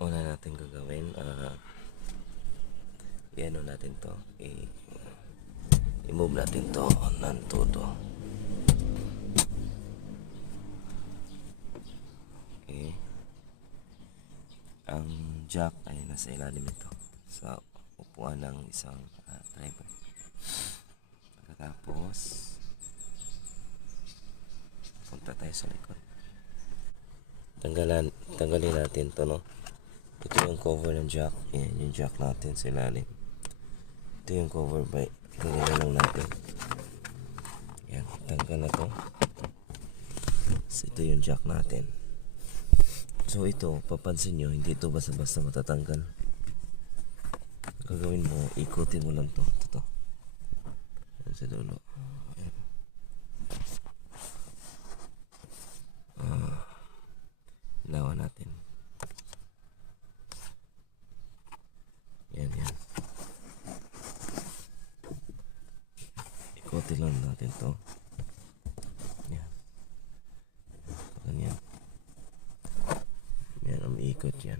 una natin gagawin, ah, i-ano natin to, i-move natin to ng todo. Okay. Ang jack ay nasa ilalim nito sa upuan ng isang ah, driver. Pagkatapos, punta tayo sa likod. Tanggalan, tanggalin natin to, no? Ito yung cover ng jack. Yan, yung jack natin sa ilalim. Ito yung cover by tanggalin lang natin. Yan, tanggal na to. So, ito yung jack natin. So, ito, papansin nyo, hindi ito basta-basta matatanggal. Ang Gagawin mo, ikutin mo lang to. Ito to. Yan sa dulo. Ayan. Ah, lawan natin. Yan, yan. Lang natin to. Yan. Ganyan. Yan, umiikot yan.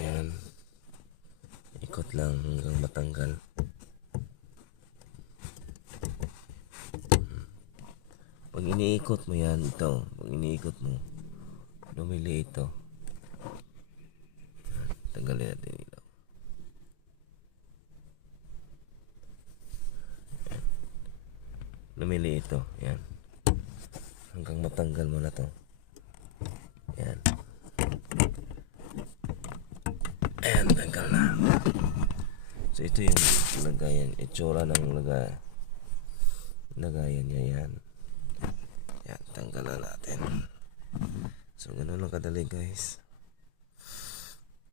Yan. Ikot lang hanggang matanggal. Pag iniikot mo yan, ito. Pag iniikot mo, lumili ito. Tanggalin natin ito. Lumili ito. Yan. Hanggang matanggal mo na to. Yan. Ayan, tanggal na. So, ito yung lagayan. Itsura ng laga, lagayan niya yan. Yan, tanggal na natin. So, ganun lang kadali guys.